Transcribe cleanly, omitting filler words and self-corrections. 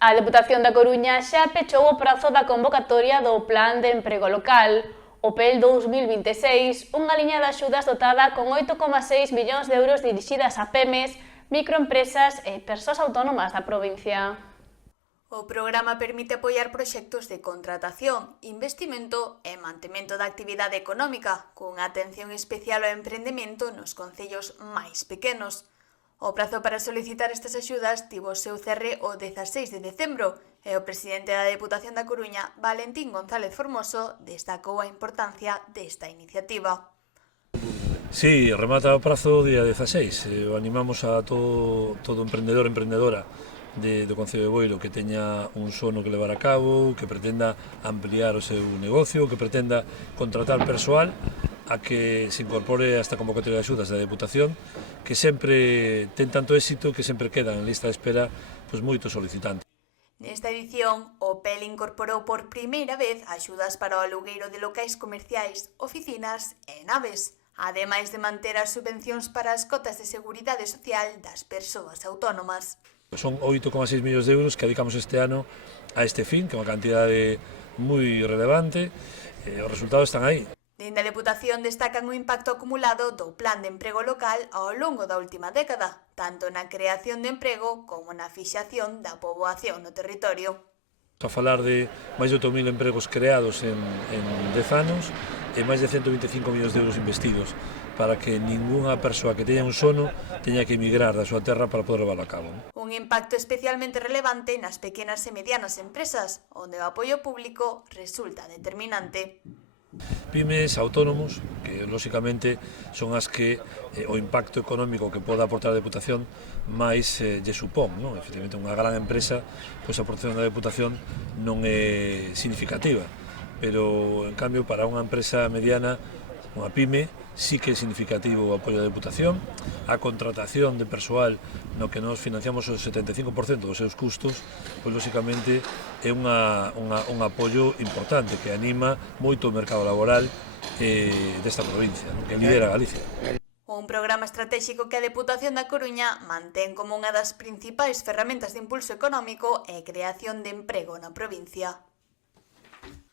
A Deputación da Coruña xa pechou o prazo da convocatoria do Plan de Emprego Local, o PEL 2026, unha liña de axudas dotada con 8,6 millóns de euros dirixidas a PEMES, microempresas e persoas autónomas da provincia. O programa permite apoiar proxectos de contratación, investimento e mantemento da actividade económica, cunha atención especial ao emprendemento nos concellos máis pequenos. O prazo para solicitar estas axudas tivo o seu cerre o 16 de decembro e o presidente da Deputación da Coruña, Valentín González Formoso, destacou a importancia desta iniciativa. Sí, remata o prazo o día 16. O animamos a todo emprendedor e emprendedora do Concello de Boiro que teña un sono que levar a cabo, que pretenda ampliar o seu negocio, que pretenda contratar persoal a que se incorpore a esta convocatoria de axudas da Deputación, que sempre ten tanto éxito que sempre quedan en lista de espera moitos solicitantes. Nesta edición, o PEL incorporou por primeira vez axudas para o alugueiro de locais comerciais, oficinas e naves, ademais de manter as subvencións para as cotas de seguridade social das persoas autónomas. Son 8,6 millóns de euros que dedicamos este ano a este fin, que é unha cantidade moi relevante, e os resultados están aí. Dende a Deputación destacan o impacto acumulado do Plan de Emprego Local ao longo da última década, tanto na creación de emprego como na fixación da poboación no territorio. A falar de máis de 8.000 empregos creados en 10 anos e máis de 125 millóns de euros investidos para que ningunha persoa que teña un sono teña que emigrar da súa terra para poder levarlo a cabo. Un impacto especialmente relevante nas pequenas e medianas empresas, onde o apoio público resulta determinante. Pymes, autónomos, que lóxicamente son as que o impacto económico que poda aportar a Deputación máis lle supón, non? Efectivamente, unha gran empresa, pois a aportación da Deputación non é significativa, pero en cambio para unha empresa mediana, unha pyme, sí que é significativo o apoio da Deputación, a contratación de persoal no que nos financiamos o 75% dos seus custos, pois lóxicamente é un apoio importante que anima moito o mercado laboral desta provincia, que lidera Galicia. Un programa estratéxico que a Deputación da Coruña mantén como unha das principais ferramentas de impulso económico e creación de emprego na provincia.